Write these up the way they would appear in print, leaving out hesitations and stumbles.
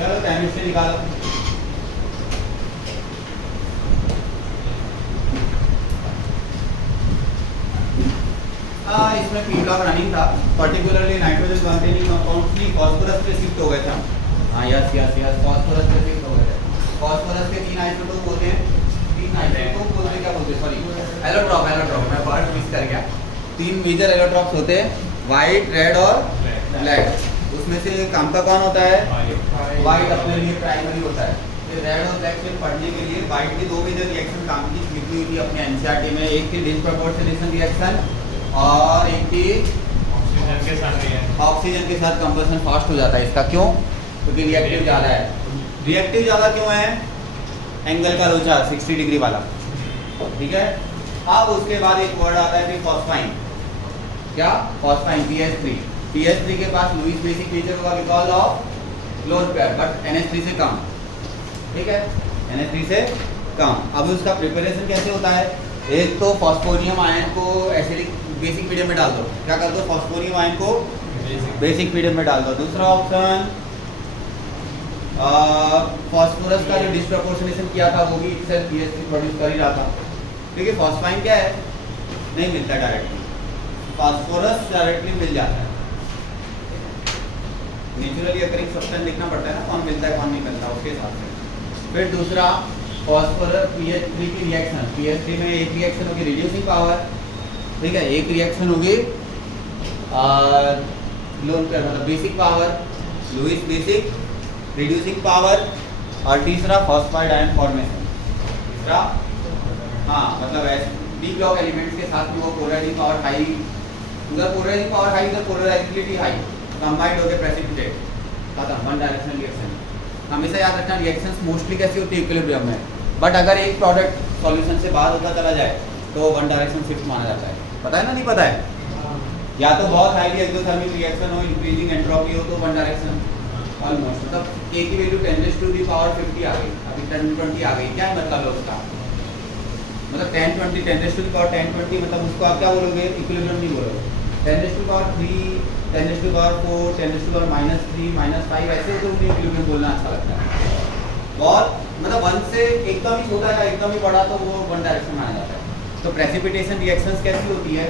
चलो केमिस्ट्री निकालो। इसमें पी ब्लॉक रनिंग था, पर्टिकुलरली नाइट्रोजन कंटेनिंग कंपाउंड्स नहीं, फास्फोरस पे शिफ्ट हो गए थे हम। हाँ यस यस यस, फास्फोरस पे शिफ्ट हो गए थे। फास्फोरस के 3 आइसोटोप बोलते हैं, 3 आइसोटोप बोलते हैं, क्या बोलते हैं, सॉरी एलोट्रॉप, एलोट्रॉप मैं वर्ड मिस कर गया। 3 मेजर एलोट्रॉप्स होते हैं, वाइट, रेड और ब्लैक। उसमें से काम का कौन होता है? वाइट अपने लिए प्राइमरी होता है। फिर रेड और ब्लैक से पढ़ने के लिए वाइट की 2 मेजर रिएक्शन काम की लिखी हुई थी अपने एनसीईआरटी में, एक थी डिसप्रपोर्शनेशन रिएक्शन और एक थी ऑक्सीजन के साथ कंबशन फास्ट हो जाता है इसका। क्यों? क्योंकि रिएक्टिव ज़्यादा है। रिएक्टिव ज़्यादा क्यों है? एंगल का लोचा 60 डिग्री वाला, ठीक है। अब उसके बाद एक वर्ड आता है फिर फॉस्फाइन। क्या? फॉस्फाइन, पीएच3। पीएच3 के पास लुईस बेसिक फीचर होगा because of lone pair, but NH3 से कम, ठीक है, NH3 से कम। अब उसका प्रिपरेशन कैसे होता है? एक तो फॉस्फोनियम आयन को एसिडिक बेसिक मीडियम में डाल दो। क्या कर दो? फॉस्फोनियम आयन को बेसिक मीडियम में डाल दो। दूसरा ऑप्शन, फॉस्फोरस का जो डिस्प्रपोर्शनेशन किया था वो भी इससे पीएच3 प्रोड्यूस कर ही रहा था, क्योंकि फॉस्फाइन क्या है, नहीं मिलता डायरेक्टली, फॉस्फोरस डायरेक्टली मिल जाता है। नेचुरली अकरिंग सब्सटेंस लिखना पड़ता है ना, कौन मिलता है कौन नहीं मिलता, उसके हिसाब से। फिर दूसरा फॉस्फोरस पीएच3 की रिएक्शन, पीएच3 में एक रिएक्शन होगी रिड्यूसिंग पावर, ठीक है, एक रिएक्शन होगी लोन पेयर मतलब basic power, Lewis basic, reducing power, और तीसरा फॉस्फाइड आयन फॉर्मेशन। तीसरा हाँ मतलब डी ब्लॉक एलिमेंट्स के साथ में वो पोलराइजिंग पावर हाई, उधर पोलराइजिंग पावर हाई, उधर पोलराइजिबिलिटी हाई, कंबाइंड होकर प्रेसिपिटेट, खत्म, वन डायरेक्शनल रिएक्शन। हमेशा याद रखना रिएक्शंस मोस्टली कैसी होती है? इक्विलिब्रियम में। बट अगर एक प्रोडक्ट सॉल्यूशन से बाहर होता चला जाए तो वन डायरेक्शन शिफ्ट माना जाता है। पता है ना? नहीं पता है? या तो बहुत हाईली एक्सोथर्मिक रिएक्शन हो, इंक्रीजिंग एंट्रोपी हो, तो वन डायरेक्शन ऑलमोस्ट, मतलब k की वैल्यू 10⁻⁴ आ गई, अभी 1020 आ गई। क्या मतलब है उसका? मतलब 1020 10⁻1020 मतलब उसको आप क्या बोलोगे? इक्विलिब्रियम नहीं बोलोगे। 10⁻3 10⁻4 10⁻−3 -5 ऐसे तो उन्हें इक्विलिब्रियम बोलना अच्छा लगता है। और मतलब 1 से एकदम ही छोटा या एकदम ही बड़ा तो वो वन डायरेक्शन माना जाता है। तो प्रेसिपिटेशन रिएक्शंस कैसी होती है?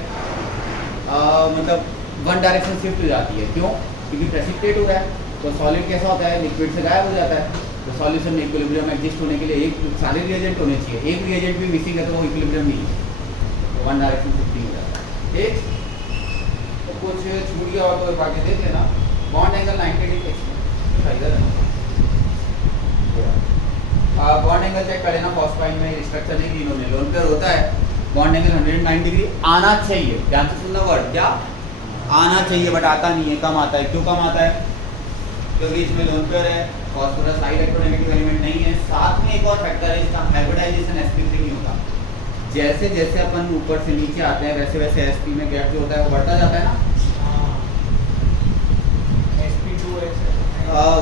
मतलब वन डायरेक्शन शिफ्ट हो जाती है। क्यों? क्योंकि प्रेसिपिटेट हो रहा है तो सॉलिड कैसा होता है? लिक्विड से गायब हो जाता है। तो सॉल्यूशन में इक्विलिब्रियम एग्जिस्ट होने के लिए एक सारे रिएजेंट होने चाहिए, एक रिएजेंट भी मिसिंग है तो वो इक्विलिब्रियम नहीं है, तो वन डायरेक्शन शिफ्टिंग हो जाता है। ठीक, तो कुछ छूट गया और तो बाकी देख लेना। Bond angle 90 degree, bond angle check कर लेना। फॉस्फाइन में स्ट्रक्चर नहीं दी इन्होंने, लोन पेयर होता है, बॉन्ड एंगल 109 डिग्री आना चाहिए। ध्यान से सुनना वर्ड, क्या आना चाहिए, बट आता नहीं है, कम आता है। क्यों कम आता है? क्योंकि इसमें लोन पेयर है, फॉस्फोरस हाई इलेक्ट्रोनेगेटिव एलिमेंट नहीं है। साथ में एक और फैक्टर है, इसका हाइब्रिडाइजेशन sp3 नहीं होता। जैसे जैसे अपन ऊपर से नीचे आते हैं वैसे वैसे sp में गैप जो होता है वो बढ़ता जाता है ना।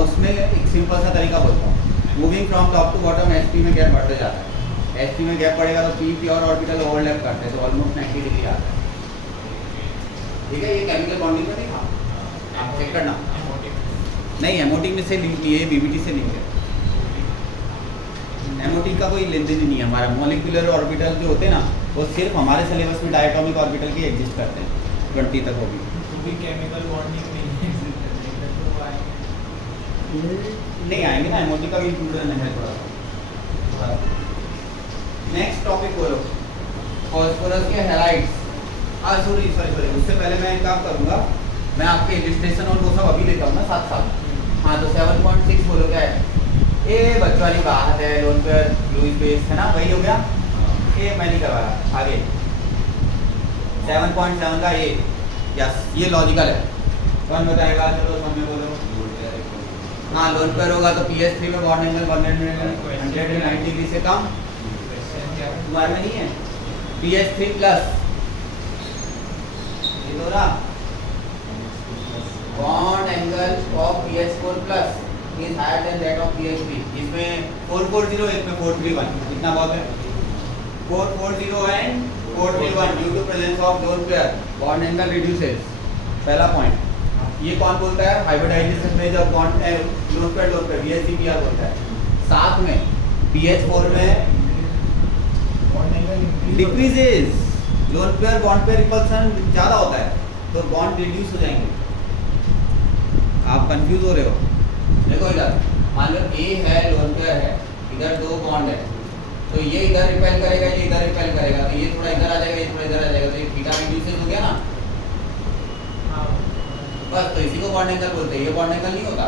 उसमें एक सिंपल सा तरीका बोलता हूँ, moving from top to bottom sp में गैप बढ़ता जाता है। sp में गैप बढ़ेगा तो 3 प्योर ऑर्बिटल ओवरलैप करते हैं तो ऑलमोस्ट 90 डिग्री आता है। ठीक है, ये केमिकल बॉन्डिंग में नहीं था, आप चेक करना। नहीं, एमओटी में से लिंक नहीं है, बीबीटी से लिंक है। एमओटी का कोई लेन देन नहीं है। हमारा मॉलिक्यूलर ऑर्बिटल जो होते हैं ना वो सिर्फ हमारे सिलेबस में डायटोमिक ऑर्बिटल के एग्जिस्ट करते हैं 20 तक होगी। केमिकल बॉन्डिंग नहीं आएंगे ना, एमओटी का भी इंक्लूजन है थोड़ा सा। नेक्स्ट टॉपिक बोलो, फॉस्फोरस के हैलाइड्स। सॉरी उससे पहले मैं एक काम करूँगा, मैं आपके इलिस्ट्रेशन और वो सब अभी लेता हूँ ना साथ साथ। हाँ, तो 7.6 बोलो क्या है? ये बच्चों वाली बात है, लोन पेयर लुईस बेस है ना, वही हो गया। ये मैं नहीं करवाया, आगे 7.7 का ये, यस ये लॉजिकल है। कौन बताएगा? चलो सामने बोलो। हाँ, लोन पेयर होगा तो pH3 में बॉन्ड एंगल 109 डिग्री से कम, तुम्हारे में नहीं है। pH3 प्लस ये तो ना bond angle of pH4 plus is higher than that of pH3। इसमें 440, एक में 431, कितना बहुत है? 440 and 431 due to presence of lone pair bond angle reduces. पहला पॉइंट ये कौन बोलता है हाइब्रिडाइजेशन में जब बॉन्ड लोन पे BH3Br बोलता है, साथ में BH4 में डिक्रीजेस, लोन पेयर बॉन्ड पे रिपल्सन ज़्यादा होता है तो बॉन्ड रिड्यूस हो जाएंगे। आप कंफ्यूज हो रहे हो। देखो इधर मान लो A है, लोन पेयर है, इधर दो बॉन्ड है, तो ये इधर रिपेल करेगा, ये इधर रिपेल करेगा, तो ये थोड़ा इधर आ जाएगा, ये थोड़ा इधर आ जाएगा, तो ये थीटा रिड्यूसेस हो गया ना। बस तो इसी को बॉन्ड एंगल बोलते हैं, ये बॉन्ड एंगल नहीं होता।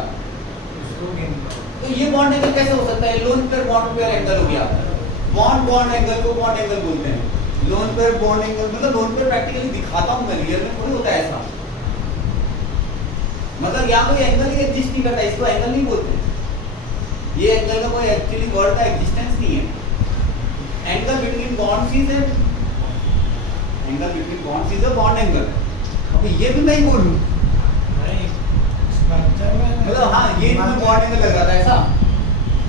तो ये बॉन्ड एंगल कैसे हो सकता है? Loan pair bond pair angle हो गया। बॉन्ड एंगल को बॉन्ड एंगल बोलते हैं। लोन पेयर बॉन्ड एंगल मतलब लोन पेयर प्रैक्टिकली दिखाता हूं मैं, रियल में थोड़ी होता है ऐसा। मतलब यहाँ कोई एंगल ही एग्जिस्ट नहीं करता, इसको एंगल नहीं बोलते। ये एंगल का कोई एक्चुअली वर्ड का एग्जिस्टेंस नहीं है। Angle between bonds is angle between bonds is a bond angle. अब ये भी मैं ही बोलूं मतलब हाँ, ये मैं बॉन्ड एंगल लग रहा था ऐसा।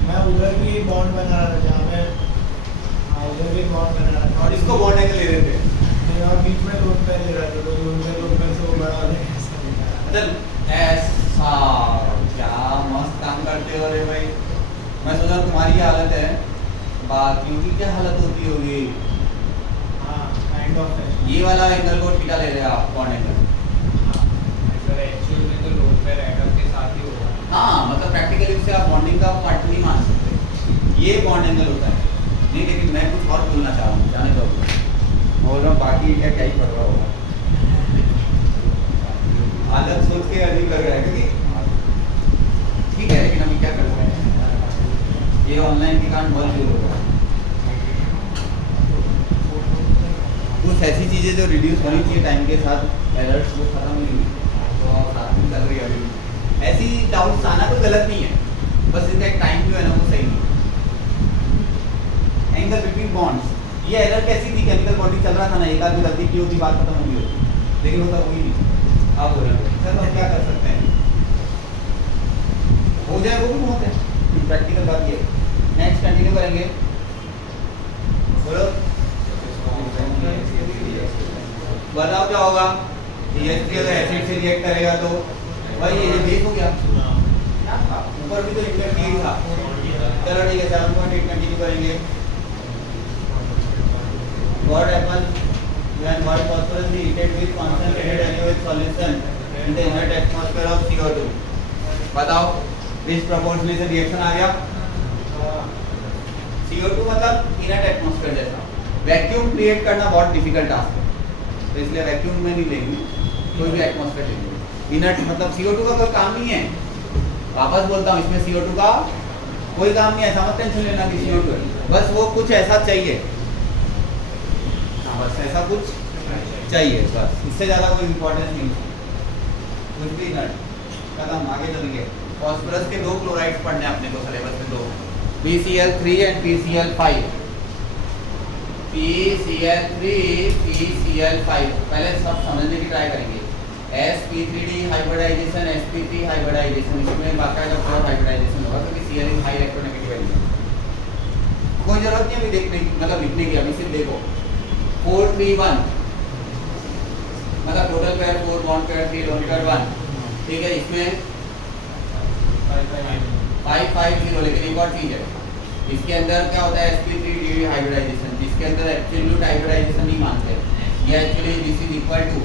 मैं उधर भी बॉन्ड बना रहा था जहाँ पे, हाँ उधर भी बॉन्ड बना रहा था और इसको बॉन्ड एंगल ले रहे थे और बीच में लोन पे ले रहा था, तो लोन पे से वो बड़ा हो चल ऐसा। क्या मस्त काम करते हो रे भाई। मैं सोचा तुम्हारी ये हालत है, बाकियों की क्या हालत होती होगी। हाँ काइंड ऑफ है। ये वाला एंगल को थीटा ले रहे हो आप, बॉन्ड एंगल। एक्चुअल में तो लोन पे एटम के साथ ही होगा। हाँ मतलब प्रैक्टिकली उसे आप बॉन्डिंग का पार्ट नहीं मान सकते, ये बॉन्ड एंगल होता है। नहीं लेकिन मैं कुछ और बोलना चाह रहा हूँ, जाने दो, बोल रहा हूँ बाकी क्या ही पड़ रहा होगा। अलग सोच के अजीब लग रहा है क्योंकि ठीक है, लेकिन अभी क्या कर रहे हैं, ये ऑनलाइन के कारण बहुत दूर होगा। कुछ ऐसी चीज़ें जो रिड्यूस होनी चाहिए टाइम के साथ, एरर्स वो खत्म नहीं हुई तो साथ में चल रही है अभी। ऐसी डाउट्स आना कोई गलत नहीं है, बस इनका एक टाइम जो है ना वो सही नहीं। एंगल बिटवीन बॉन्ड्स, ये एरर कैसी थी? केमिकल बॉन्डिंग चल रहा था ना, एक आदमी गलती की होती बात खत्म होगी होती, लेकिन वो तो हुई नहीं। आप बोल रहे हो सर हम क्या कर सकते हैं, हो जाए वो भी बहुत है, प्रैक्टिकल बात ये। नेक्स्ट कंटिन्यू करेंगे, बोलो बताओ क्या होगा। BH3 अगर एसिड से रिएक्ट करेगा तो भाई ये बेस हो गया, ऊपर भी तो इंटरमीडिएट था। चलो ठीक है, 7.8 कंटिन्यू करेंगे। What happens when white phosphorus is heated with concentrated NaOH solution in the inert atmosphere of CO2? बताओ, इस प्रोपोर्शनली से रिएक्शन आ गया। CO2 मतलब इनर्ट एटमॉस्फेयर जैसा। वैक्यूम क्रिएट करना बहुत डिफिकल्ट टास्क है, तो इसलिए वैक्यूम में नहीं लेंगे, कोई भी एटमॉस्फेयर लेंगे। इनर्ट मतलब CO2 का कोई काम नहीं है। वापस बोलता हूँ, इसमें CO2 का कोई काम नहीं है, ऐसा मत टेंशन लेना कि CO2 है, बस वो कुछ ऐसा चाहिए। हाँ बस ऐसा कुछ चाहिए, बस इससे ज़्यादा कोई इम्पोर्टेंस नहीं है। कुछ भी इनर्ट खत्म, आगे चलेंगे। फॉस्फोरस के दो क्लोराइड्स पढ़ने अपने को सिलेबस में, दो PCl3 and PCl5। PCl3 PCl5 पहले सब समझने की ट्राई करेंगे। sp3d हाइब्रिडाइजेशन, sp3 हाइब्रिडाइजेशन, इसमें बाकायदा प्योर हाइब्रिडाइजेशन होगा क्योंकि Cl हाई इलेक्ट्रोनेगेटिव है। कोई जरूरत नहीं अभी देखने की, मतलब लिखने की, अभी सिर्फ देखो 431 मतलब total pair 4 bond pair 3 lone pair 1, ठीक है। इसमें 550, लेकिन एक और चीज़ है, इसके अंदर क्या होता है sp3d हाइब्रिडाइजेशन, जिसके अंदर एब्सोल्यूट हाइब्रिडाइजेशन नहीं मानते। ये actually this is equal to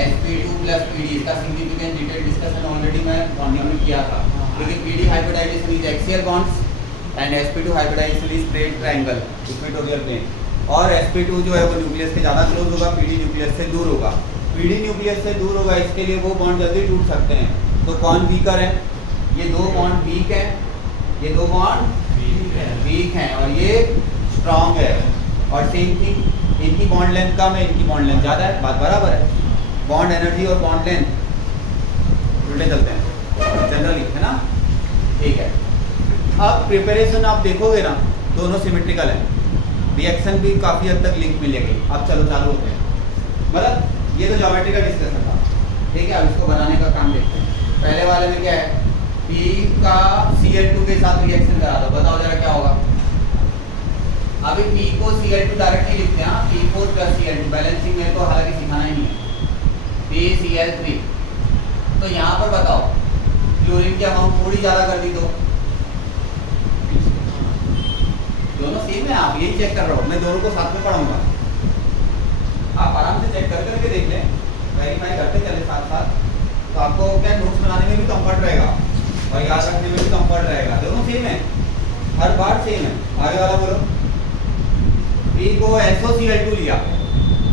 sp2 plus pd। इसका सिग्निफिकेंट डिटेल डिस्कशन ऑलरेडी मैं बॉन्डिंग में किया था, लेकिन pd hybridisation is axial bonds and sp2 hybridisation is straight triangle equatorial plane. और sp2 जो है वो न्यूक्लियस के ज़्यादा क्लोज होगा, pd न्यूक्लियस से दूर होगा। pd न्यूक्लियस से दूर होगा, इसके लिए वो बॉन्ड जल्दी टूट सकते हैं। तो कौन वीकर है? ये दो बॉन्ड वीक है, ये दो बॉन्ड वीक हैं, और ये स्ट्रॉन्ग है। और सेम थिंग, इनकी बॉन्ड लेंथ कम है, इनकी बॉन्ड लेंथ ज़्यादा है, बात बराबर है। बॉन्ड एनर्जी और बॉन्ड लेंथ उल्टे चलते हैं जनरली, है ना, ठीक है। अब प्रिपरेशन आप देखोगे ना, दोनों सिमेट्रिकल है, रिएक्शन भी काफ़ी हद तक लिंक मिलेगी। अब चलो चालू होते हैं। मतलब ये तो ज्योमेट्री का डिस्कशन था, ठीक है। अब इसको बनाने का काम देखते हैं। पहले वाले में क्या है, P का Cl2 के साथ रिएक्शन करा दो, बताओ जरा क्या होगा। अभी P को Cl2 डायरेक्टली लिखते हैं, P4 प्लस Cl2, बैलेंसिंग मेरे को हालांकि सिखाना ही नहीं है। PCl3 तो यहाँ पर बताओ क्लोरीन की अमाउंट थोड़ी ज़्यादा कर दी तो दोनों सेम है। आप यही चेक कर रहे हो, मैं दोनों को साथ में पढ़ाऊंगा, आप आराम से चेक कर करके देख लें, वेरीफाई करते चले साथ साथ, तो आपको क्या नोट्स बनाने में भी कंफर्ट रहेगा और याद रखने में भी कंफर्ट रहेगा। दोनों सेम है, हर बार सेम है। आगे वाला बोलो। पी को SOCl2 लिया,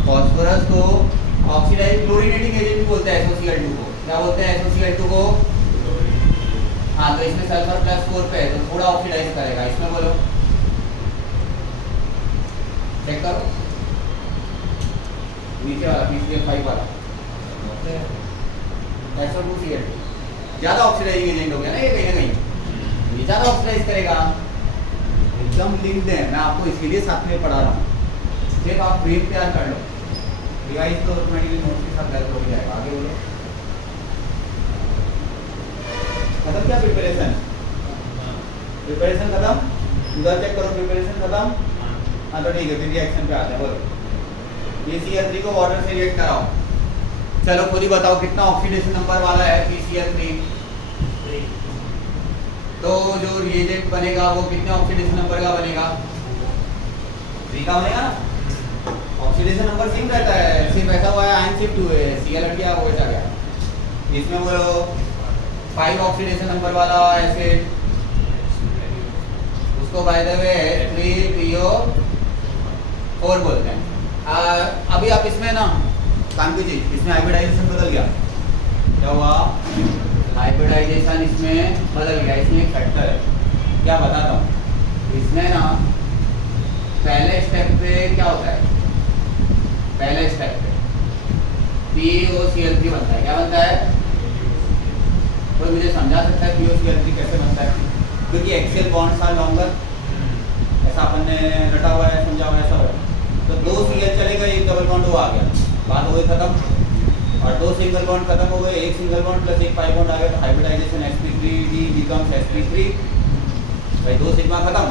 फॉस्फोरस को ऑक्सीडाइज क्लोरीनेटिंग एजेंट भी बोलते हैं SOCl2 को। क्या बोलते हैं SOCl2 को? हाँ, तो इसमें सल्फर +4 पे है तो थोड़ा ऑक्सीडाइज करेगा। इसमें बोलो, चेक करो नीचे वाला PCl5 वाला SO2Cl2 ज़्यादा ऑक्सीडाइजिंग एजेंट हो गया ना ये, कहीं ना कहीं ये ज़्यादा ऑक्सीडाइज करेगा। एकदम लिंक्ड है, मैं आपको इसके लिए साथ में पढ़ा रहा हूँ। सिर्फ आप ब्रीफ तैयार कर लो, रिवाइज तो ऑटोमेटिकली नोट्स के साथ गलत हो जाएगा। आगे बोलो। खत्म क्या प्रिपरेशन? प्रिपरेशन खत्म? उधर चेक करो, प्रिपरेशन खत्म? हाँ तो ठीक है, फिर रिएक्शन पे आते हैं। बोलो ये Cl3 को वाटर से रिएक्ट कराओ। चलो खुद ही बताओ कितना ऑक्सीडेशन नंबर वाला है PCl3? तो जो रिएजेंट बनेगा वो कितने ऑक्सीडेशन नंबर का बनेगा? 3 का बनेगा ना। ऑक्सीडेशन नंबर सेम रहता है, सिर्फ ऐसा हुआ है आयन शिफ्ट हुए, Cl हट गया, वो हट गया। इसमें बोलो 5 ऑक्सीडेशन नंबर वाला एसिड, उसको बाय द वे 3PO4 बोलते हैं। अभी आप इसमें ना काम कीजिए, इसमें हाइब्रिडाइजेशन बदल गया। क्या हुआ? हाइब्रिडाइजेशन इसमें बदल गया। इसमें एक फैक्टर है, क्या बताता हूँ। इसमें ना पहले स्टेप पे क्या होता है? पहले स्टेप पे POCl3 बनता है। क्या बनता है? कोई मुझे समझा सकता है POCl3 कैसे बनता है? क्योंकि एक्सियल बॉन्ड्स आर लॉन्गर, ऐसा अपन ने रटा हुआ है, समझा हुआ है, ऐसा है। तो 2 Cl चलेगा, एक डबल बॉन्ड वो आ गया, बात हो गई खत्म। और 2 सिंगल बॉन्ड खत्म हो गए, एक सिंगल बॉन्ड प्लस एक पाई बॉन्ड आ गया, तो हाइब्रिडाइजेशन sp3d becomes sp3। भाई 2 सिग्मा खत्म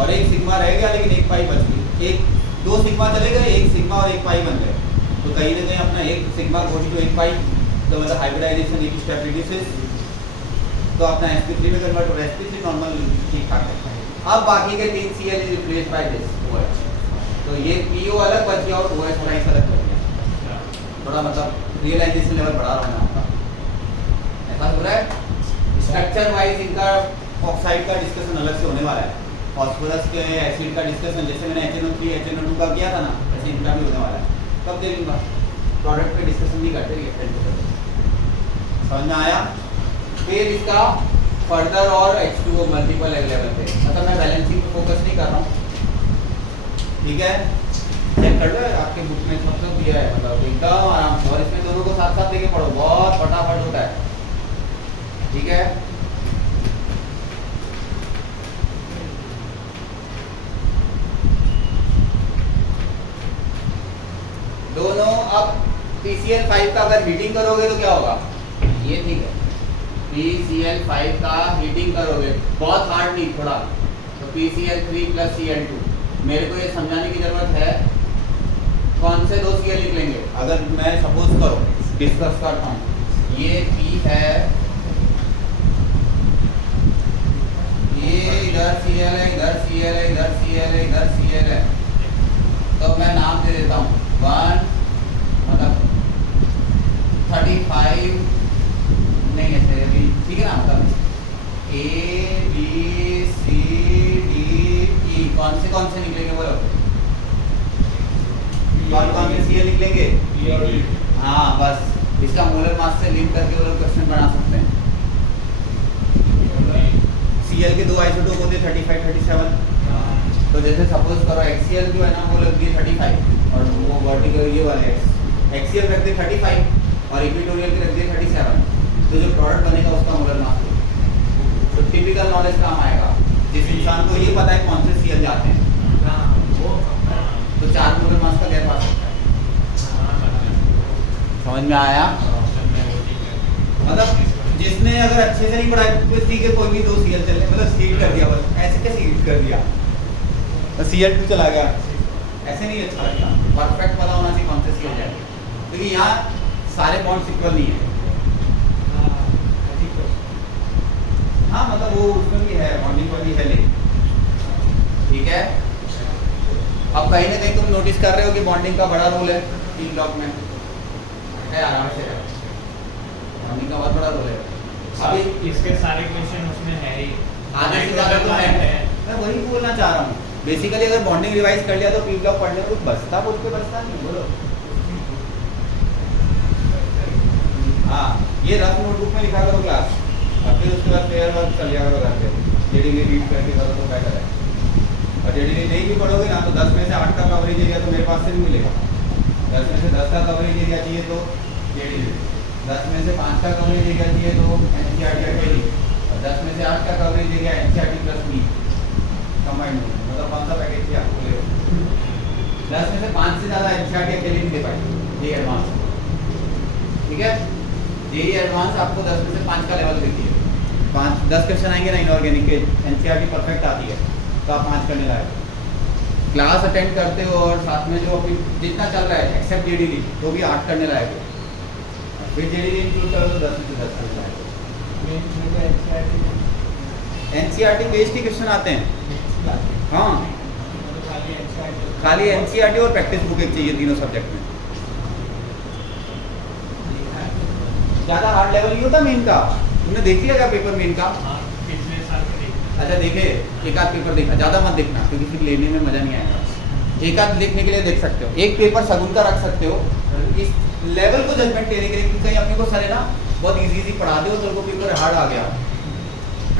और एक सिग्मा रह गया, लेकिन एक पाई बच गई। एक 2 सिग्मा चले गए, एक सिग्मा और एक पाई बन गए, तो कहीं ना कहीं अपना एक सिग्मा गोज टू एक पाई, तो मतलब हाइब्रिडाइजेशन एक स्टेप रिड्यूसेस, तो अपना sp3 में कन्वर्ट हो रहा है। sp3 नॉर्मल ठीक ठाक है। अब बाकी के 3 Cl is replace by this OH, तो ये PO अलग बच गया और OH थोड़ा अलग बच गया। थोड़ा मतलब रियलाइजेशन लेवल बढ़ा रहा हूँ मैं आपका, ऐसा हो रहा है। स्ट्रक्चर वाइज इनका ऑक्साइड का डिस्कशन अलग से होने वाला है। फॉस्फोरस के एसिड का डिस्कशन जैसे मैंने HNO3 HNO2 का किया था ना, वैसे इनका भी होने वाला है। कब देखूंगा प्रोडक्ट पे डिस्कशन नहीं करते, समझ में आया? फिर इसका फर्दर और H2O मल्टीपल लेवल पे, मतलब मैं बैलेंसिंग पे फोकस नहीं कर रहा हूँ, ठीक है? चेक कर लो आपके बुक में सब कुछ दिया है, मतलब एकदम आराम से। और इसमें दोनों को साथ साथ लेके पढ़ो, बहुत फटाफट होता है, ठीक है? दोनों अब PCl5 का अगर हीटिंग करोगे तो क्या होगा? ये ठीक है, PCl5 का हीटिंग करोगे, बहुत हार्ड नहीं थोड़ा, तो PCl3 + Cl2। मेरे को ये समझाने की जरूरत है कौन से 2 Cl निकलेंगे। अगर मैं सपोज करो डिस्कस करता हूँ, ये P है, ये इधर Cl है, इधर Cl है, इधर Cl है, इधर Cl है, तो मैं नाम दे देता हूँ 1, मतलब 35 नहीं है अभी, ठीक है ना? मतलब A B C D E कौन से निकलेंगे बोलो? कौन से Cl निकलेंगे? हाँ बस इसका मोलर मास से लिंक करके वो लोग क्वेश्चन बना सकते हैं। Cl के 2 आइसोटोप होते हैं 35 37, तो जैसे सपोज करो HCl जो है ना वो लगती है 35 और वो वर्टिकल ये वाले HCl रख दे 35 और इक्वेटोरियल के रख दे 37, तो जो प्रोडक्ट बनेगा उसका मोलर मास तो टिपिकल नॉलेज काम आएगा। जिस इंसान को ये पता है कौन से Cl जाते हैं तो 4 मोलर मास का गैप आ सकता है। समझ में आया? मतलब जिसने अगर अच्छे से नहीं पढ़ाया तो ठीक है, कोई भी 2 Cl चले, मतलब सीट कर दिया, बस ऐसे कैसे सीट कर दिया तो Cl2 चला गया, ऐसे नहीं अच्छा लगता। परफेक्ट पता होना चाहिए कौन से Cl जाएंगे, क्योंकि यहाँ सारे बॉन्ड्स इक्वल नहीं है। मतलब वो उसमें भी है, बॉन्डिंग वाली है लेकिन, ठीक है। अब कहीं ना कहीं तुम नोटिस कर रहे हो कि बॉन्डिंग का बड़ा रोल है पी ब्लॉक में, है आराम से, बॉन्डिंग का बहुत बड़ा रोल है। अभी इसके सारे क्वेश्चन उसमें है ही, आधे से ज़्यादा तो है, मैं वही बोलना चाह रहा हूँ। बेसिकली अगर बॉन्डिंग रिवाइज कर लिया तो पी ब्लॉक पढ़ने में कुछ बचता, बोल के बचता नहीं, बोलो। हाँ, ये रफ नोटबुक में लिखा करो क्लास, और फिर उसके बाद पेयर वर्क कर लिया करो घर पे, जेडीडी रीड करके करो तो बेटर है। और जेडीडी नहीं भी पढ़ोगे ना तो 10 में से 8 का कवरेज एरिया तो मेरे पास से नहीं मिलेगा। 10 में से 10 का कवरेज एरिया चाहिए तो जेडीडी, 10 में से 5 का कवरेज एरिया चाहिए तो एनसीईआरटी अकेली, और 10 में से 8 का coverage area NCERT plus B combined, मतलब कौन सा पैकेज चाहिए आपको ले। 10 में से 5 से ज़्यादा एनसीईआरटी अकेले नहीं दे पाएगी ये एडवांस, ठीक है। ये एडवांस आपको 10 में से 5 का लेवल देती है। 10 क्वेश्चन आएंगे ना इनऑर्गेनिक के, एनसीईआरटी परफेक्ट आती है तो आप 5 करने लायक। क्लास अटेंड करते हो और साथ में जो अभी जितना चल रहा है एक्सेप्ट जेडीडी तो भी 8 करने लायक है। फिर जेडीडी इंक्लूड करो तो 10 में से 10 करने लायक है। एनसीईआरटी बेस्ड ही क्वेश्चन आते हैं। हाँ, खाली एनसीईआरटी और प्रैक्टिस बुक एक चाहिए तीनों सब्जेक्ट में। ज़्यादा हार्ड लेवल नहीं होता मेन का। तुमने देख लिया क्या पेपर मेन का? पिछले साल के देखे। अच्छा देखे, एक आध पेपर देखना, ज़्यादा मत देखना क्योंकि फिर लेने में मज़ा नहीं आएगा। एक आध देखने के लिए देख सकते हो, एक पेपर सगुन का रख सकते हो इस लेवल को जजमेंट लेने के लिए, क्योंकि कहीं अपने को सर है ना बहुत इजी पढ़ा दे और तेरे को पेपर हार्ड आ गया,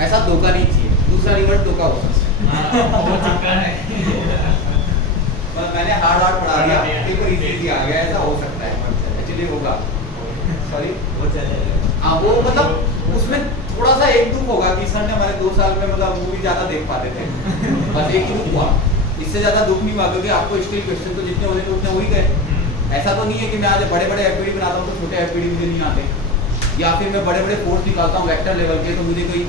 ऐसा धोखा नहीं चाहिए। दूसरा रिवर्स धोखा हो सकता है। मैंने हार्ड पढ़ा दिया, पेपर इजी आ गया, ऐसा हो सकता है, एक्चुअली होगा। सॉरी, हाँ वो मतलब उसमें थोड़ा सा एक दुख होगा कि सर ने हमारे 2 साल में मतलब मूवी ज़्यादा देख पाते थे, बस एक ही दुख हुआ, इससे ज़्यादा दुख नहीं हुआ क्योंकि आपको स्टिल क्वेश्चन तो जितने होने थे उतने हो ही गए। ऐसा तो नहीं है कि मैं आज बड़े बड़े एफपीडी बनाता हूँ तो छोटे एफपीडी मुझे नहीं आते, या फिर मैं बड़े बड़े फोर्स निकालता हूँ वेक्टर लेवल के तो मुझे कोई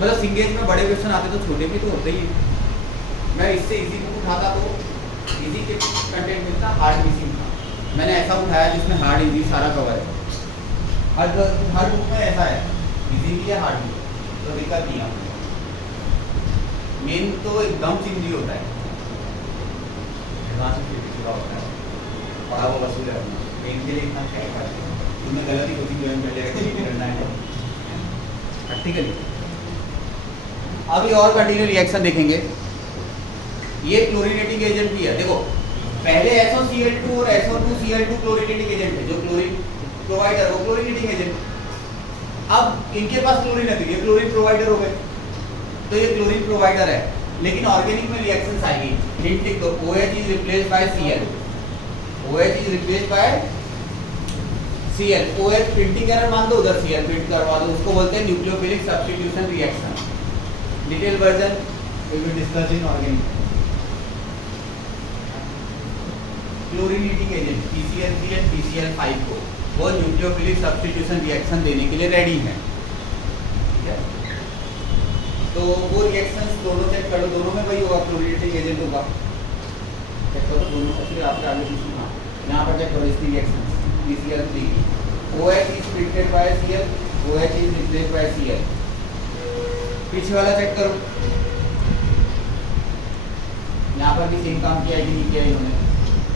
मतलब सिंगेज में बड़े क्वेश्चन आते तो छोटे भी तो होते ही। मैं इससे इजी बुक उठाता तो इजी के कंटेंट मिलता, हार्ड मिसिंग था। मैंने ऐसा उठाया जिसमें हार्ड इजी सारा कवर है। हर बुक में ऐसा है, इजी भी है हार्ड भी है, तो दिक्कत नहीं है। मेन तो एकदम चिंजी होता है, एडवांस में पूरा होता है, पढ़ा वो वसूल है। मेन के लिए इतना क्या करते हैं, तुमने गलती कोचिंग ज्वाइन कर लिया कि करना है प्रैक्टिकली। अभी और कंटिन्यू रिएक्शन देखेंगे। ये क्लोरीनेटिंग एजेंट भी है, देखो पहले SOCl2 और SO2Cl2 क्लोरीनेटिंग एजेंट है, जो क्लोरीन प्रोवाइडर वो क्लोरीनेटिंग एजेंट। अब इनके पास क्लोरीन है तो ये क्लोरीन प्रोवाइडर हो गए, तो ये क्लोरीन प्रोवाइडर है। लेकिन ऑर्गेनिक में रिएक्शंस आएगी, हिंट लिख दो, OH is replaced bye Cl, OH is replaced bye Cl। OH printing error मान दो, उधर Cl प्रिंट करवा दो, उसको बोलते हैं nucleophilic substitution reaction. Detail version will be discussed in organic. Chlorinating agent PCl3 and PCl5 को वो न्यूक्लियोफिलिक सब्स्टिट्यूशन रिएक्शन देने के लिए रेडी हैं, ठीक है। तो वो रिएक्शंस दोनों चेक कर लो, दोनों में वही होगा, क्लोरीनेटिंग एजेंट होगा, चेक करो दोनों का। फिर आपके आगे पूछूंगा, यहाँ पर चेक करो इसकी reactions. PCl3 OH is printed by Cl, OH is replaced bye Cl। पीछे वाला चेक करो, यहाँ पर भी सेम काम किया है कि नहीं किया इन्होंने।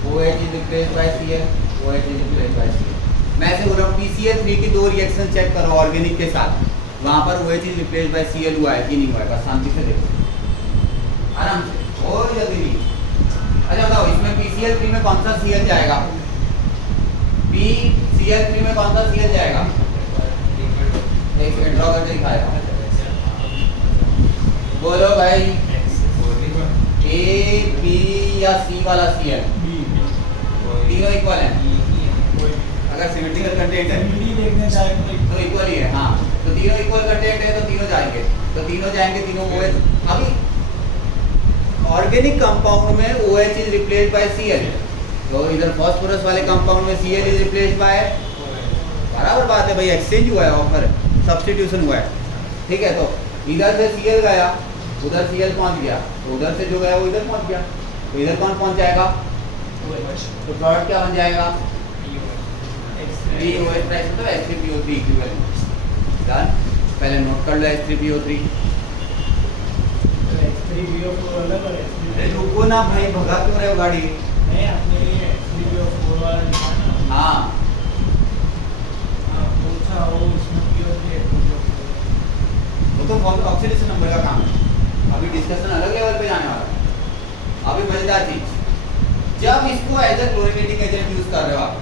OH is replaced bye Cl, OH is replaced bye Cl। मैं ऐसे बोल रहा हूँ PCl3 की 2 रिएक्शन चेक करो ऑर्गेनिक के साथ, वहाँ पर OH is replaced bye Cl हुआ है कि नहीं हुआ है, बस शांति से देखो, आराम से, कोई जल्दी नहीं। अच्छा बताओ इसमें PCl3 में कौन सा Cl जाएगा? PCl3 में कौन सा Cl जाएगा? एक सेकंड ड्रॉ करके दिखाएगा, बोलो भाई। A, B या C वाला Cl, तीनों इक्वल है। अगर सिमेट्रिकल कंटेंट है तो इक्वल ही है, हाँ, तो तीनों इक्वल कंटेंट है तो तीनों जाएंगे, तो तीनों जाएंगे, तीनों OH। अभी ऑर्गेनिक कंपाउंड में OH is replaced bye Cl, तो इधर फास्फोरस वाले कंपाउंड में Cl इज रिप्लेस्ड बाय, बराबर बात है भाई, एक्सचेंज हुआ है, ऑफर सब्स्टिट्यूशन हुआ है, ठीक है। तो इधर से Cl गया, उधर Cl पहुंच गया, तो उधर से जो गया वो इधर पहुंच गया, तो इधर कौन पहुंच जाएगा? तो प्रोडक्ट क्या बन जाएगा? तो H3PO3 इक्विवेलेंट। डन, पहले नोट कर लो H3PO3। H3PO4 अलग और अरे रुको ना भाई, भगा क्यों रहे हो गाड़ी? नहीं, आपने ये H3PO4 वाला लिखा ना। हाँ वो था, वो इसमें PO3 H3PO4। वो तो ऑक्सीडेशन नंबर का काम है। अभी डिस्कशन अलग लेवल पे जाने वाला है। अभी मजेदार चीज, जब इसको एज ए क्लोरीनेटिंग एजेंट यूज कर रहे हो आप,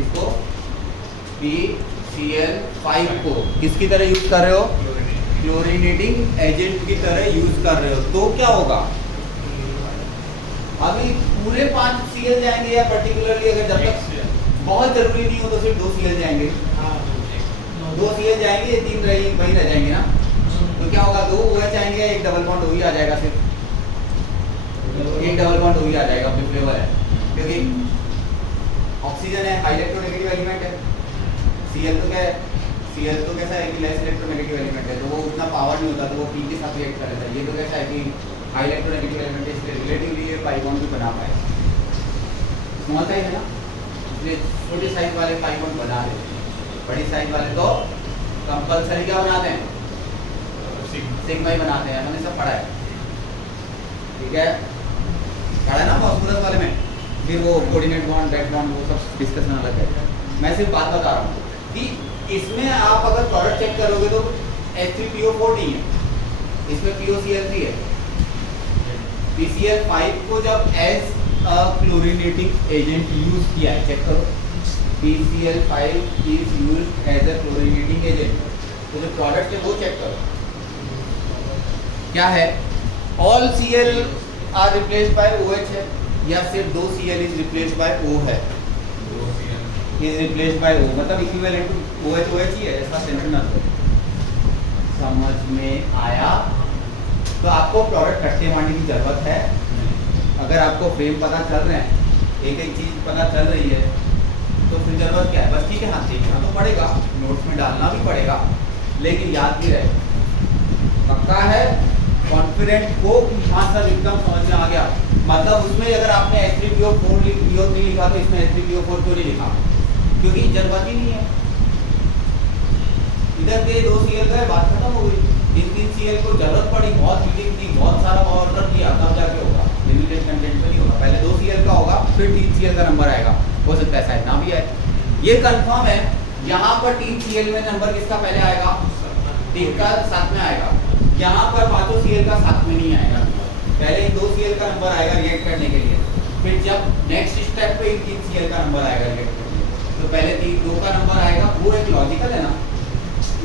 इसको PCl5 को किसकी तरह यूज कर रहे हो? क्लोरीनेटिंग एजेंट की तरह यूज कर रहे हो, तो क्या होगा? अभी पूरे 5 Cl जाएंगे या पर्टिकुलरली अगर जब तक बहुत जरूरी नहीं हो तो सिर्फ 2 Cl जाएंगे? हाँ, 2 Cl जाएंगे, ये 3 रही वही रह जाएंगे ना। तो क्या होगा? 2 OH जाएंगे, एक डबल बॉन्ड OE आ जाएगा, सिर्फ एक डबल बॉन्ड OE आ जाएगा। अपने फ्लेवर है क्योंकि ऑक्सीजन है, हाई इलेक्ट्रोनेगेटिव एलिमेंट है। Cl तो क्या है? Cl तो कैसा है कि लेस इलेक्ट्रोनेगेटिव एलिमेंट है, तो वो उतना पावर नहीं होता, तो वो P के साथ रिएक्ट कर लेता है। ये तो कैसा है कि हाई इलेक्ट्रोनेगेटिव एलिमेंट है, इसलिए रिलेटिवली ये पाई बॉन्ड भी बना पाए। स्मॉल साइज है ना, इसलिए छोटे साइज वाले पाई बॉन्ड बना देते हैं, बड़ी साइज वाले तो कंपल्सरी क्या बनाते हैं? सिग्मा ही बनाते हैं। हमने सब पढ़ा है, ठीक है, पढ़ा है ना फॉस्फोरस वाले में। फिर वो कोऑर्डिनेट बॉन्ड, बैक बॉन्ड, वो सब डिस्कशन अलग है। मैं सिर्फ बात बता रहा हूँ कि इसमें आप अगर प्रोडक्ट चेक करोगे तो H3PO4 नहीं है, इसमें POCl3 है। PCl5 को जब as a chlorinating agent use किया है, चेक करो, PCl5 is used as a chlorinating agent, तो जो प्रोडक्ट है वो चेक करो क्या है? All Cl are replaced by OH है, या सिर्फ 2 Cl is replaced by O है? इज रिप्लेस्ड बाय O, मतलब इक्विवेलेंट टू OH OH ही है, ऐसा सेंटेंस ना। समझ में आया? तो आपको प्रोडक्ट रट्टे मारने की जरूरत है। अगर आपको फ्रेम पता चल रहे हैं, एक एक चीज पता चल रही है, तो फिर जरूरत क्या है? बस ठीक है, हाँ देखना तो पड़ेगा, नोट्स में डालना भी पड़ेगा, लेकिन याद भी रहे। पक्का है? कॉन्फिडेंट को हाँ सर एकदम समझ में आ गया। मतलब उसमें अगर आपने H3PO4 PO3 लिखा तो इसमें H3PO4 क्यों नहीं लिखा? क्योंकि जरूरत ही नहीं है। इधर के 2 Cl का बात खत्म हो गई। इन 3 Cl को जरूरत पड़ी, बहुत हीटिंग थी, बहुत सारा पावर किया, तब जाके होगा। लिमिटेड कंटेंट में नहीं होगा, पहले 2 Cl का होगा, फिर 3 Cl का नंबर आएगा। हो सकता है शायद ना भी आए, ये कंफर्म है। यहाँ पर 3 Cl में नंबर किसका पहले आएगा? 3 का साथ में आएगा। यहाँ पर 5 Cl का साथ में नहीं आएगा, पहले 2 Cl का नंबर आएगा रिएक्ट करने के लिए, फिर जब नेक्स्ट स्टेप पे 3 Cl का नंबर आएगा रिएक्ट करने के लिए, तो पहले 2 का नंबर आएगा। वो एक लॉजिकल है ना,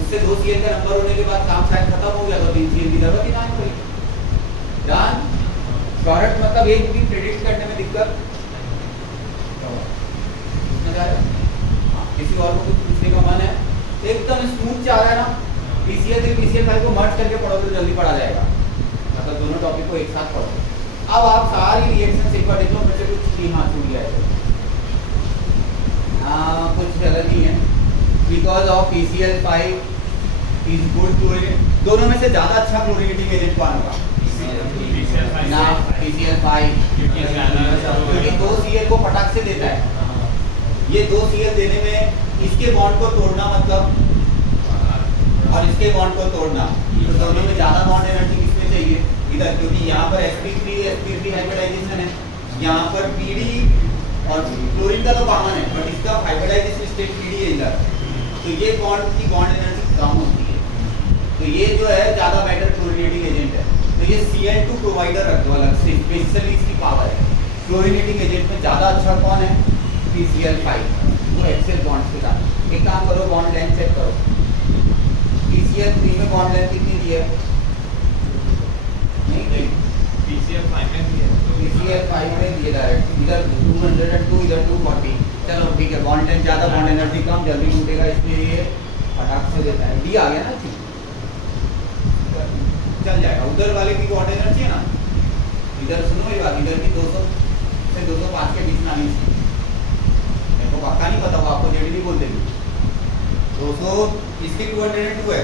उससे 2 Cl का नंबर होने के बाद काम शायद खत्म हो गया, तो 3 Cl की जरूरत ही ना पड़ी। डन। प्रोडक्ट मतलब एक भी प्रेडिक्ट करने में दिक्कत किसी और को कुछ पूछने का मन है? एकदम स्मूथ चल रहा है ना। PCl3 PCl5 को मर्ज करके पढ़ो तो जल्दी पढ़ा जाएगा, मतलब दोनों टॉपिक को एक साथ पढ़ो। अब आप सारी रिएक्शन एक बार देख लो, फिर से कुछ हाँ छूट गया है, कुछ अलग ही है। Because of PCl5 is good chlorine, दोनों में से ज्यादा अच्छा क्लोरीनेटिंग एजेंट कौन होगा? ना PCl5, क्योंकि 2 Cl को फटाक से देता है। ये 2 Cl देने में इसके बॉन्ड को तोड़ना मतलब, और इसके बॉन्ड को तोड़ना, तो दोनों में ज्यादा बॉन्ड एनर्जी किसमें चाहिए? इधर, क्योंकि यहाँ पर sp3 हाइब्रिडाइजेशन है, यहाँ पर PD और क्लोरीन का तो कॉमन है, बट इसका हाइब्रिडाइजेशन स्टेट PD है इधर, तो ये बॉन्ड की बॉन्ड एनर्जी कम होती है, तो ये जो है ज्यादा बेटर क्लोरीनेटिंग एजेंट है। तो ये Cl2 प्रोवाइडर रख दो अलग से, स्पेशली इसकी पावर है। क्लोरीनेटिंग एजेंट में ज्यादा अच्छा कौन है? PCl5, वो एक्सेल बॉन्ड्स के साथ। एक काम करो, बॉन्ड लेंथ चेक करो, PCl3 में बॉन्ड लेंथ कितनी दी है? नहीं दी, PCl5 में भी है, PCl5 में दिए डायरेक्ट, इधर 202, इधर 240। चलो ठीक है, बॉन्ड लेंथ ज्यादा, बॉन्ड एनर्जी कम, जल्दी टूटेगा, इसलिए ये फटाक से देता है। डी आ गया ना, ठीक चल जाएगा। उधर वाले की बॉन्ड एनर्जी है ना, इधर सुनो ये बात, इधर की 200 से 205 के बीच में आनी चाहिए। मेरे को पक्का नहीं पता, वो आपको जेडी भी बोल देंगे। 200 इसके भी 202 है,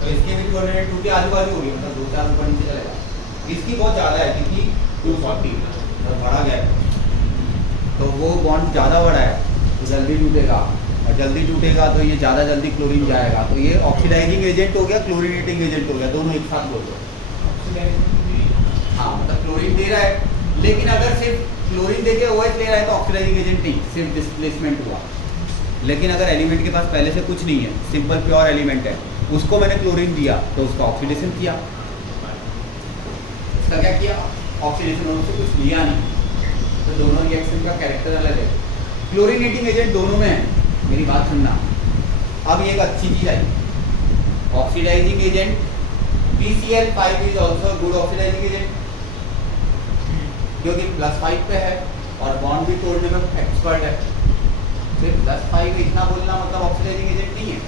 तो इसके भी 202 के आजू बाजू होगी, मतलब 2-4 ऊपर नीचे चलेगा। इसकी बहुत ज़्यादा है, क्योंकि 240 और बड़ा गया है, तो वो बॉन्ड ज़्यादा बड़ा है, तो जल्दी टूटेगा, और जल्दी टूटेगा तो ये ज़्यादा जल्दी क्लोरीन जाएगा, तो ये ऑक्सीडाइजिंग एजेंट हो गया, क्लोरीनेटिंग एजेंट हो गया, दोनों एक साथ बोल दो। हाँ मतलब क्लोरीन दे रहा है, लेकिन अगर सिर्फ क्लोरीन देके OH ले रहा है तो ऑक्सीडाइजिंग एजेंट नहीं, सिर्फ डिस्प्लेसमेंट हुआ। लेकिन अगर एलिमेंट के पास पहले से कुछ नहीं है, सिंपल प्योर एलिमेंट है, उसको मैंने क्लोरीन दिया तो उसका ऑक्सीडेशन किया। इसका क्या किया? ऑक्सीडेशन, उससे कुछ लिया नहीं। तो दोनों रिएक्शन का कैरेक्टर अलग है। क्लोरीनेटिंग एजेंट दोनों में है, मेरी बात सुनना। अब ये एक अच्छी चीज आई, oxidising agent PCl5 is also good oxidising agent, क्योंकि +5 पे है और बॉन्ड भी तोड़ने में एक्सपर्ट है। सिर्फ +5 इतना बोलना मतलब ऑक्सीडाइजिंग एजेंट नहीं है।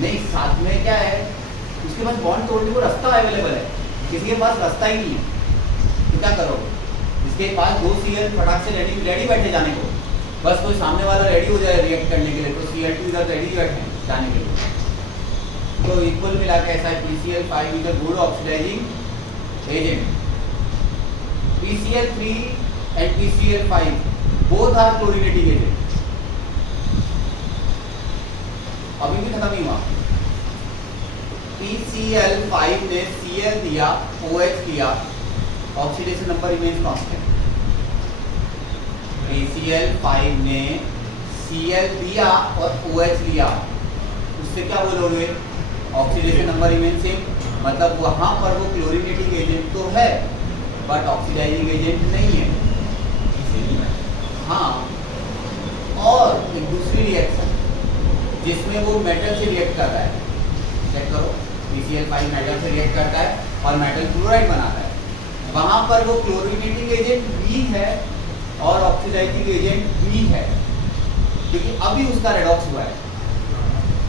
नहीं, साथ में क्या है, उसके पास बॉन्ड तोड़ने को रास्ता अवेलेबल है, किसी के पास रास्ता ही नहीं है, तो क्या करोगे? इसके पास 2 Cl फटाक से रेडी बैठे जाने को, बस कोई सामने वाला रेडी हो जाए रिएक्ट करने के लिए, तो Cl2 इधर रेडी बैठे जाने के लिए। तो इक्वल मिला के ऐसा है, PCl5 is a good oxidising agent. PCl3 and PCl5 both are chlorinating agent। अभी भी खत्म नहीं हुआ। PCl5 ने Cl दिया, OH दिया, oxidation number remains constant. PCl5 ने Cl दिया और OH लिया, उससे क्या बोलोगे? ऑक्सीडेशन नंबर रिमेन्स सेम, मतलब वहां पर वो क्लोरीनेटिंग एजेंट तो है बट ऑक्सीडाइजिंग एजेंट नहीं है। हाँ, और एक दूसरी रिएक्शन जिसमें वो मेटल से रिएक्ट कर रहा है, चेक करो, PCl5 मेटल से रिएक्ट करता है और मेटल क्लोराइड बनाता है, वहां पर वो क्लोरीनेटिंग एजेंट भी है और ऑक्सीडाइजिंग एजेंट भी है, क्योंकि अभी उसका रेडॉक्स हुआ है।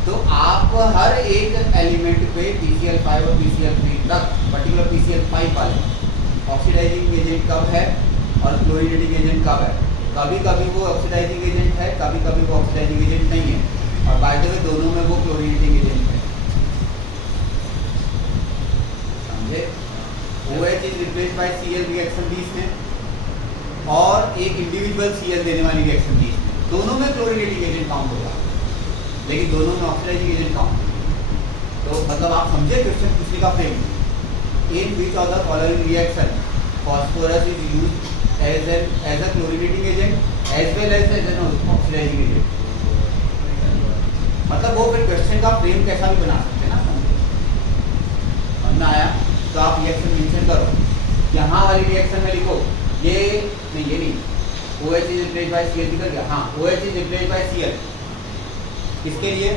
तो आप हर एक एलिमेंट पे PCl5 और PCl3 तक, पर्टिकुलर PCl5 वाले ऑक्सीडाइजिंग एजेंट कब है और क्लोरीनेटिंग एजेंट कब है। कभी कभी वो ऑक्सीडाइजिंग एजेंट है, कभी कभी वो ऑक्सीडाइजिंग एजेंट नहीं है, और बाय द वे दोनों में वो क्लोरीनेटिंग एजेंट है। समझे? OH is replaced bye Cl reaction 20 में और एक इंडिविजुअल Cl देने वाली रिएक्शन 20 में, दोनों में क्लोरीनेटिंग एजेंट काउंट होगा, लेकिन दोनों में ऑक्सीडाइजिंग एजेंट काउंट। तो मतलब आप समझे क्वेश्चन पूछने का frame. In which of the following reaction phosphorus is used as a chlorinating agent as well as an oxidizing agent? मतलब वो फिर क्वेश्चन का फ्रेम कैसा भी बना सकते हैं ना, समझ में आया? तो आप रिएक्शन मेंशन करो, यहाँ वाली रिएक्शन में लिखो ये नहीं, OH is replaced by Cl निकल गया। हाँ, OH is replaced by Cl, किसके लिए?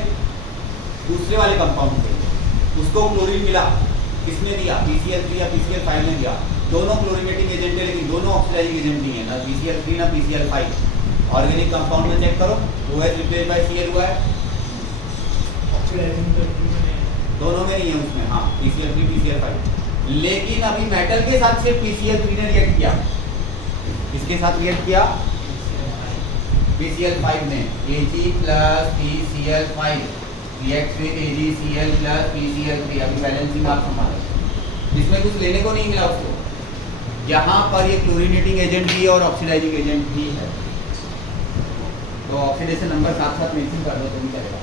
दूसरे वाले कंपाउंड के लिए। उसको क्लोरीन मिला, किसने दिया? PCl3 या PCl5 ने दिया। दोनों क्लोरीनेटिंग एजेंट है, लेकिन दोनों ऑक्सीडाइजिंग एजेंट नहीं है, ना PCl3 ना PCl5। ऑर्गेनिक कंपाउंड में चेक करो, OH रिप्लेस बाय Cl हुआ है, दोनों में नहीं है उसमें। हाँ, PCl3 PCl5, लेकिन अभी मेटल के साथ सिर्फ PCl3 ने रिएक्ट किया। किसके साथ रिएक्ट किया? PCl5 ने। Ag plus PCl5 react with AgCl plus PCl3। अभी बैलेंसिंग आप संभालो, इसमें कुछ लेने को नहीं मिला उसको। यहाँ पर ये क्लोरीनेटिंग एजेंट भी और ऑक्सीडाइजिंग एजेंट भी है, तो ऑक्सीडेशन नंबर साथ साथ मेंशन कर दो तो भी चलेगा।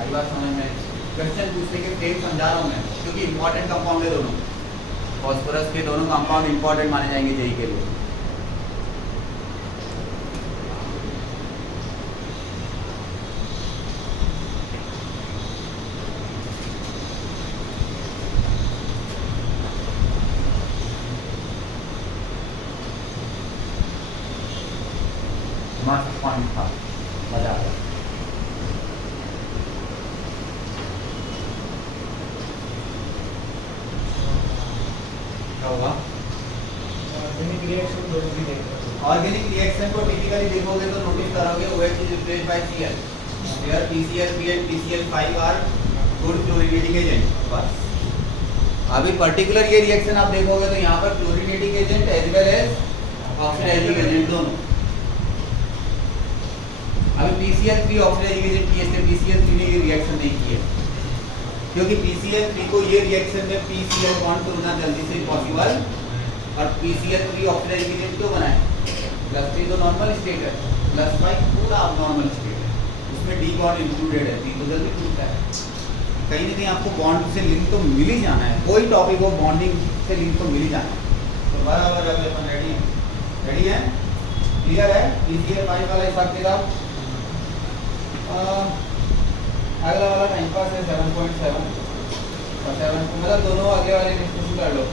आई बात समझ में? क्वेश्चन पूछने के फ्रेम समझा रहा हूँ मैं, क्योंकि इंपॉर्टेंट कंपाउंड है दोनों, फॉस्फोरस के दोनों कंपाउंड इंपॉर्टेंट माने जाएंगे जेई के लिए। मस्त पॉइंट था, मजा आ गया। क्या होगा? ऑर्गेनिक रिएक्शन दोनों भी देखो। ऑर्गेनिक रिएक्शन को टिपिकली देखोगे तो नोटिस करोगे OH is replaced by Cl, here PCl3 and PCl5 are good chlorinating agent। बस अभी पर्टिकुलर ये रिएक्शन आप देखोगे तो यहाँ पर chlorinating agent as well as oxidising agent दोनों। अभी PCl3 ऑक्सीडाइजिंग एजेंट की है, PCl3 ने ये रिएक्शन नहीं की है, क्योंकि PCl3 को ये रिएक्शन में PCl बॉन्ड तोड़ना जल्दी से पॉसिबल, और PCl3 ऑक्सीडाइजिंग एजेंट क्यों बनाए? +3 तो नॉर्मल स्टेट है, +5 पूरा नॉर्मल स्टेट है, उसमें D बॉन्ड इंक्लूडेड है, D तो जल्दी टूटता है। कहीं ना कहीं आपको बॉन्ड से लिंक तो मिल ही जाना है, कोई टॉपिक हो बॉन्डिंग से लिंक तो मिल ही जाना है। तो बराबर अभी अपन रेडी है, क्लियर है। पीसीए 5 वाला हिसाब किताब। अगला वाला टाइम पास है 7.7 और 7 मतलब दोनों आगे वाले डिस्कशन कर लो,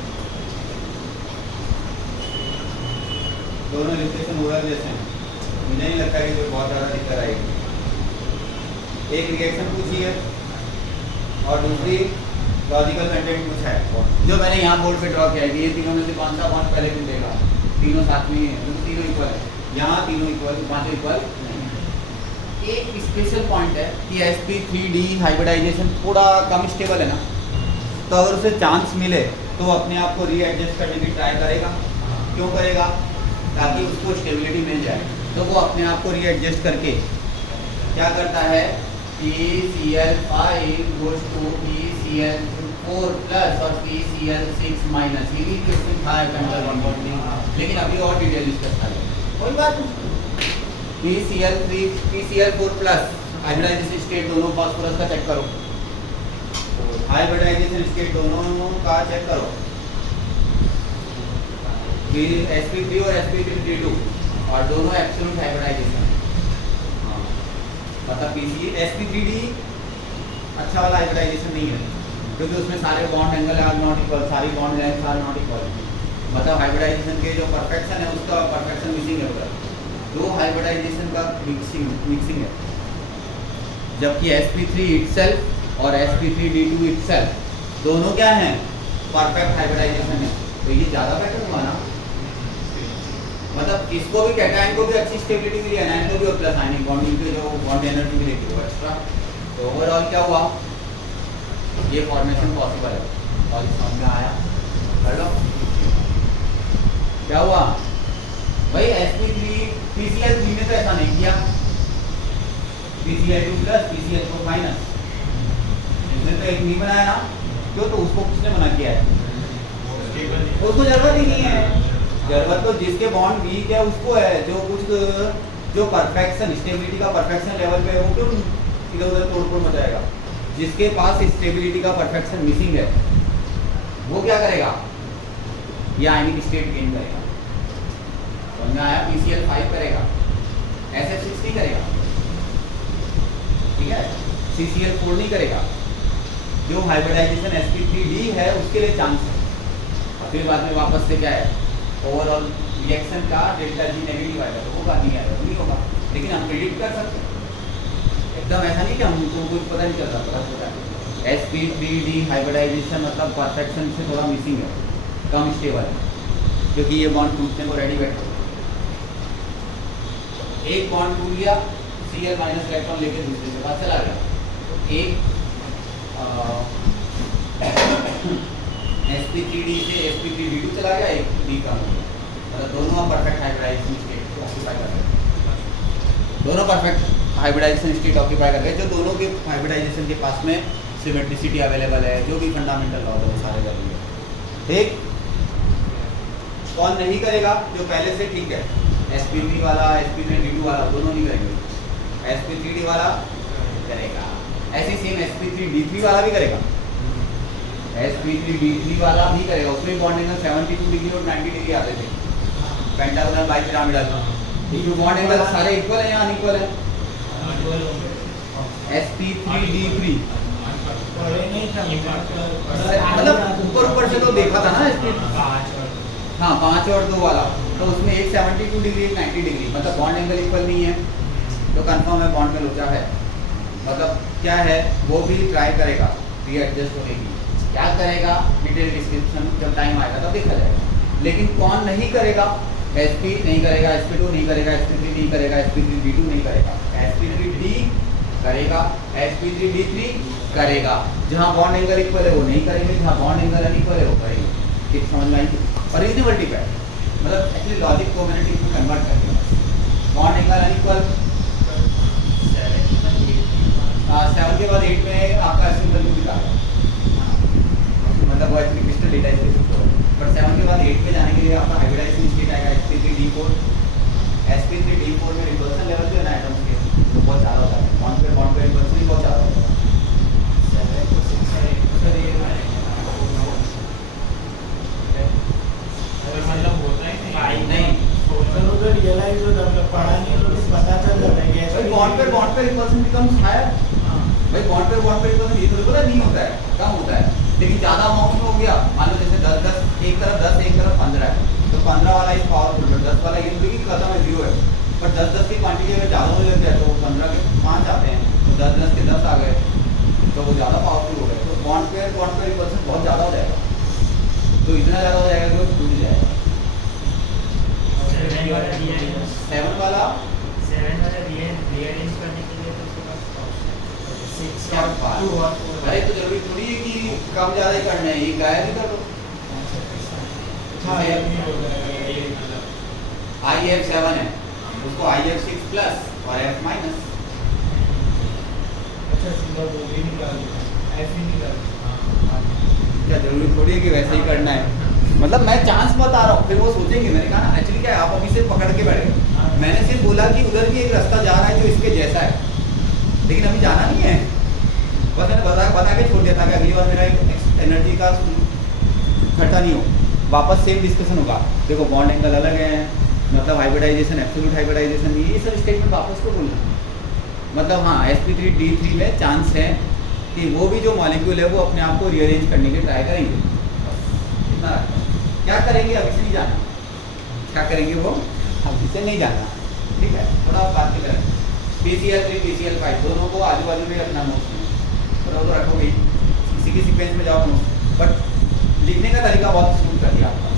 दोनों डिस्कशन ओरल जैसे हैं, मुझे नहीं लगता कि कोई बहुत ज़्यादा दिक्कत आएगी। एक रिएक्शन पूछी है और दूसरी लॉजिकल कंटेंट पूछा है, जो मैंने यहाँ बोर्ड पे ड्रॉ किया है कि ये तीनों में से कौन सा बॉन्ड पहले दिन देगा, तीनों साथ में ही है, तो तीनों इक्वल है, यहाँ तीनों इक्वल, पाँचों इक्वल नहीं है। एक स्पेशल पॉइंट है कि sp3d हाइब्रिडाइजेशन थोड़ा कम स्टेबल है ना, तो अगर उसे चांस मिले तो वो अपने आप को रीएडजस्ट करने की ट्राई करेगा। क्यों करेगा? ताकि उसको स्टेबिलिटी मिल जाए, तो वो अपने आप को रीएडजस्ट करके क्या करता है, PCl5 goes to PCl4 plus और PCl6 माइनस। ये भी क्वेश्चन था कंट्रोल बॉन्डिंग, लेकिन अभी और डिटेल डिस्कस कर लो, कोई बात नहीं। PCl4 प्लस हाइब्रिडाइजेशन स्टेट दोनों फास्फोरस का चेक करो, हाइब्रिडाइजेशन स्टेट दोनों का चेक करो, sp3 और sp3d2 और दोनों एब्सोल्यूट हाइब्रिडाइजेशन, मतलब sp3d अच्छा वाला हाइब्रिडाइजेशन नहीं है, क्योंकि उसमें सारे bond angle are not equal, सारी bond length are not equal, मतलब हाइब्रिडाइजेशन के जो परफेक्शन है उसका परफेक्शन मिसिंग है उधर, दो हाइब्रिडाइजेशन का मिक्सिंग है। जबकि sp3 इटसेल्फ और sp3d2 इटसेल्फ दोनों क्या हैं, परफेक्ट हाइब्रिडाइजेशन है, तो ये ज़्यादा बेटर हुआ ना, मतलब इसको भी कैटायन को भी अच्छी स्टेबिलिटी मिली, एनायन को भी और प्लस आयनिक बॉन्डिंग के जो बॉन्ड एनर्जी मिलेगी वो एक्स्ट्रा। तो ओवरऑल क्या हुआ, ये फॉर्मेशन पॉसिबल है, और इस समझ में आया, कर लो क्या हुआ भाई। sp3 PCl3 ने तो ऐसा नहीं किया, PCl2 प्लस PCl4 माइनस, इसने तो एक नहीं बनाया ना, क्यों? तो उसको किसने मना किया है, उसको जरूरत ही नहीं है, जरूरत तो जिसके बॉन्ड वीक है उसको है, जो कुछ जो परफेक्शन स्टेबिलिटी का परफेक्शन लेवल पे है वो क्यों इधर उधर तोड़ मचाएगा। जिसके पास स्टेबिलिटी का परफेक्शन मिसिंग है वो क्या करेगा, ये आयनिक स्टेट गेन करेगा, समझ में आया। PCl5 करेगा, SF6 नहीं करेगा, ठीक है, CCl4 नहीं करेगा, जो हाइब्रिडाइजेशन sp3d है उसके लिए चांस है। और फिर बाद में वापस से क्या है, ओवरऑल रिएक्शन का डेल्टा जी नेगेटिव आएगा, तो होगा नहीं आएगा, नहीं होगा, लेकिन हम प्रेडिक्ट कर सकते हैं, एकदम ऐसा नहीं कि हमको कुछ पता नहीं चल रहा, पता होता है। sp3d हाइब्रिडाइजेशन मतलब परफेक्शन से थोड़ा मिसिंग है, कम स्टेबल है, क्योंकि ये बॉन्ड टूटने को रेडी बैठे, एक बॉन्ड टूट गया, Cl माइनस इलेक्ट्रॉन लेके दूसरे के पास चला गया, तो एक sp3d से sp3d2 चला गया, एक d कम हो गया, मतलब दोनों परफेक्ट हाइब्रिडाइजेशन स्टेट ऑक्यूपाई कर रहे हैं, दोनों परफेक्ट हाइब्रिडाइजेशन स्टेट ऑक्यूपाई कर रहे हैं, जो दोनों के हाइब्रिडाइजेशन के पास में सिमेट्रिसिटी अवेलेबल है, जो भी फंडामेंटल लॉ है वो सारे जरूरी है, ठीक। कौन नहीं करेगा, जो पहले से ठीक है, sp3 वाला sp3d2 वाला दोनों नहीं करेंगे, sp3d वाला करेगा, ऐसे सेम sp3d3 वाला भी करेगा, sp3d3 वाला भी करेगा, उसमें बॉन्ड एंगल 72 डिग्री और 90 डिग्री आते थे, पेंटागोनल बाइपिरामिडल, ये बॉन्ड एंगल सारे इक्वल है या अनइक्वल है, sp3d3 मतलब ऊपर से तो देखा था ना हाँ 5 और 2 वाला, तो उसमें एक 72 डिग्री एक 90 डिग्री, मतलब बॉन्ड एंगल इक्वल नहीं है, तो कंफर्म है बॉन्ड में लोचा है, मतलब क्या है वो भी ट्राई करेगा रीएडजस्ट होने की, क्या करेगा डिटेल डिस्क्रिप्शन जब टाइम आएगा तब देखा जाएगा। लेकिन कौन नहीं करेगा, sp नहीं करेगा, sp2 नहीं करेगा, sp3 नहीं करेगा, sp3d2 नहीं करेगा, sp3d करेगा, sp3d3 करेगा, जहाँ बॉन्ड एंगल इक्वल है वो नहीं करेंगे, जहाँ बॉन्ड एंगल अनइक्वल है वो करेंगे, ठीक समझ में आएगी। और इजी मल्टीप्लाई मतलब एक्चुअली लॉजिक को मैंने ठीक कन्वर्ट कर दिया, बॉन्ड एंगल अनइक्वल 7 के बाद 8 में आपका एसिड वैल्यू दिखा है, मतलब वो एक्चुअली क्रिस्टल डेटा इस बट 7 के बाद 8 पे जाने के लिए आपका हाइब्रिडाइजेशन स्टेट आएगा sp3d4 में रिवर्सल लेवल जो है ना एटम्स के वो बहुत ज़्यादा होता है, बॉन्ड पे रिवर्सल भी बहुत ज़्यादा होता है, का रिपल्सन बिकम्स हायर। हाँ भाई बॉन्ड पे रिपल्सन ये तो बोला नहीं होता है, कम होता है, लेकिन ज़्यादा अमाउंट में हो गया, मान लो जैसे 10 एक तरफ 10 एक तरफ 15 है, तो 15 वाला इस पावरफुल है, 10 वाला ये थोड़ी कि खत्म है, 0 है, पर 10 की क्वांटिटी अगर ज़्यादा होने लग जाए तो 15 के 5 आते हैं, तो 10 के 10 आ गए, तो वो ज़्यादा पावरफुल हो गए, तो बॉन्ड पे रिपल्सन बहुत ज़्यादा हो जाएगा, तो इतना ज़्यादा हो जाएगा कि वो टूट जाएगा। 7 वाला rearrange 7 वाला rearrange करने के लिए तो उसके पास option क्या बात है? अरे तो जरूरी थोड़ी है कि कम ज़्यादा ही करना है, ये गायब ही कर दो। हाँ ये नहीं हो जाएगा ये IF7 है, उसको IF6 प्लस और F माइनस। अच्छा सीधा वो भी निकाल दिया ऐसे ही निकाल दिया। क्या जरूरी थोड़ी है कि वैसे ही करना है, मतलब मैं चांस बता रहा हूँ, फिर वो सोचेंगे, मैंने कहा ना एक्चुअली क्या है, आप अभी से पकड़ के बैठ गए, मैंने सिर्फ बोला कि उधर भी एक रास्ता जा रहा है जो इसके जैसा है, लेकिन अभी जाना नहीं है, बस मैंने बता के छोड़ दिया था कि अगली बार मेरा एक एनर्जी का खर्चा नहीं हो, वापस सेम डिस्कशन होगा। देखो बॉन्ड एंगल अलग है, मतलब हाइब्रिडाइजेशन, एब्सोल्यूट हाइब्रिडाइजेशन, ये सब स्टेटमेंट वापस को बोलना, मतलब हाँ sp3d3 में चांस है कि वो भी जो मॉलिक्यूल है वो अपने आप को रीअरेंज करने की ट्राई करेंगे, इतना क्या करेंगे अभी से नहीं जाना, क्या करेंगे वो अभी से नहीं जाना, ठीक है, थोड़ा बात के करें। PCl3 PCl5 दोनों को आजू बाजू में रखना नोट्स में, थोड़ा तो रखोगे इसी के सीक्वेंस में जाओ नोट्स, बट लिखने का तरीका बहुत स्मूथ कर दिया आपका,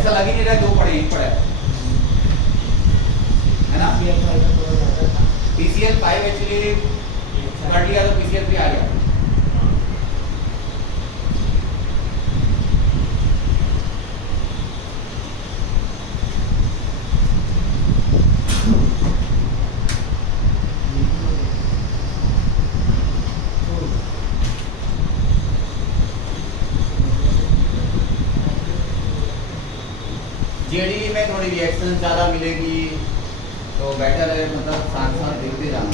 ऐसा लग ही नहीं रहा दो पढ़े एक पढ़े है ना। PCl5 एक्चुअली कर लिया तो PCl3 आ गया। जेडी में थोड़ी रिएक्शन ज़्यादा मिलेगी तो बेटर है, मतलब साथ साथ देखते जाना,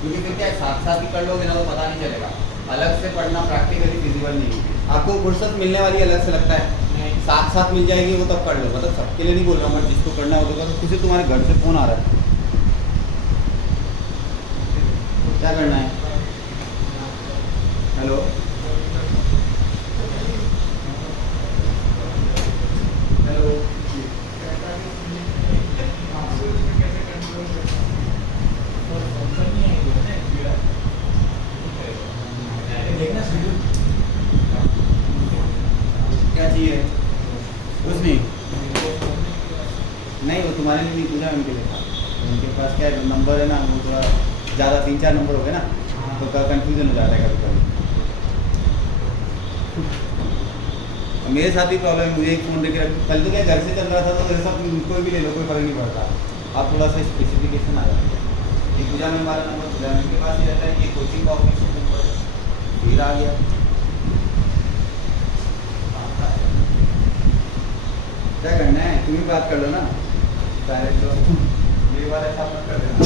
क्योंकि फिर क्या साथ साथ ही कर लोगे ना तो पता नहीं चलेगा, अलग से पढ़ना प्रैक्टिकली फिजिबल नहीं है। आपको फुर्सत मिलने वाली अलग से लगता है, साथ साथ मिल जाएगी वो तब कर लो, मतलब सबके लिए नहीं बोल रहा हूँ, बट जिसको करना होगा तो किसी तुम्हारे घर से फ़ोन आ रहा है, क्या करना है? हेलो हेलो देखना शेड्यूल क्या चाहिए? कुछ नहीं, नहीं वो तुम्हारे लिए नहीं पूछा, उनके लिए था, उनके पास क्या नंबर है ना, वो थोड़ा ज़्यादा 3-4 नंबर हो गए ना तो कंफ्यूजन हो जाता है कभी कभी। मेरे साथ ही प्रॉब्लम है, मुझे एक फ़ोन लेके रख, पहले तो क्या घर से चल रहा था तो ऐसा कोई भी ले लो, कोई फर्क नहीं पड़ता, अब थोड़ा सा स्पेसिफिकेशन आ जाता है। ये पूजा में हमारा नंबर पूजा में के पास ही रहता है, ये कोचिंग का ऑफिस नंबर फिर आ गया, क्या करना है तुम ही बात कर लो ना डायरेक्ट, तो मेरी बात ऐसा मत कर देना।